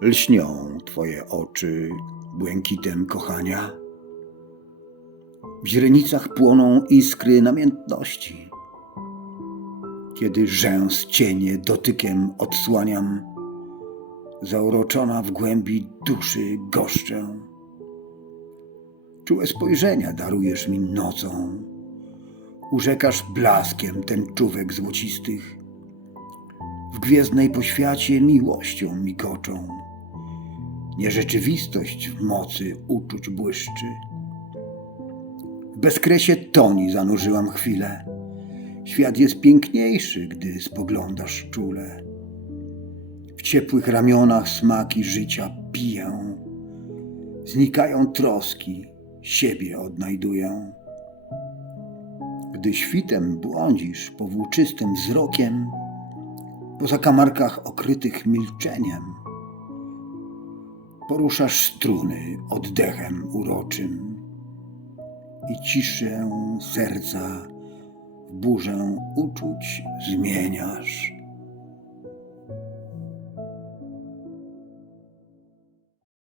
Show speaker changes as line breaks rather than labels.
Lśnią twoje oczy błękitem kochania. W źrenicach płoną iskry namiętności. Kiedy rzęs cienie dotykiem odsłaniam, zauroczona w głębi duszy goszczę. Czułe spojrzenia darujesz mi nocą, urzekasz blaskiem tęczówek złocistych. W gwiezdnej poświacie miłością mikoczą. Nierzeczywistość w mocy uczuć błyszczy. W bezkresie toni zanurzyłam chwilę. Świat jest piękniejszy, gdy spoglądasz czule. W ciepłych ramionach smaki życia piję. Znikają troski, siebie odnajduję. Gdy świtem błądzisz powłóczystym wzrokiem, po zakamarkach okrytych milczeniem, poruszasz struny oddechem uroczym i ciszę serca w burzę uczuć zmieniasz.